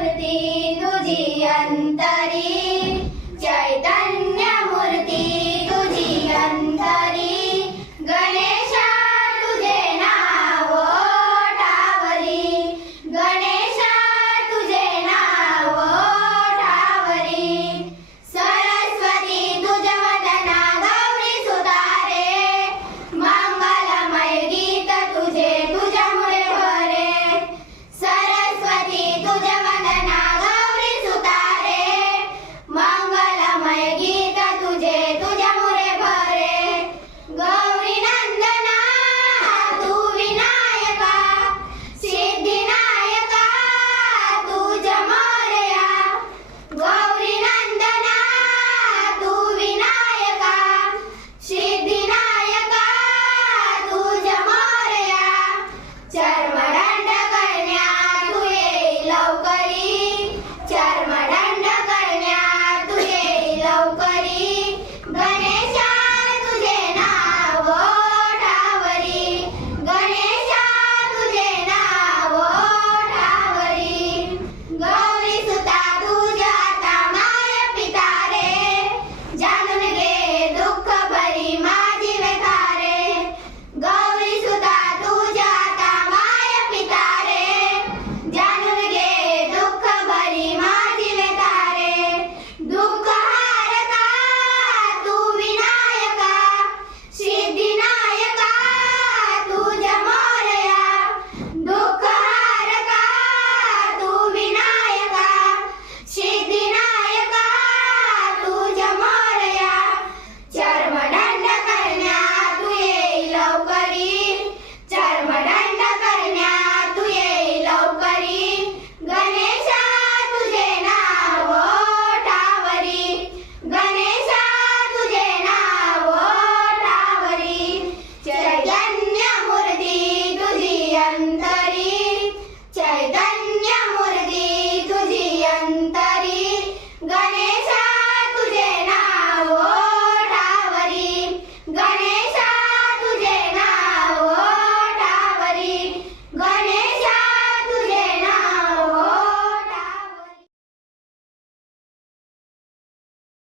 করতে তুজি অন্তরে। চৈতন্য Maya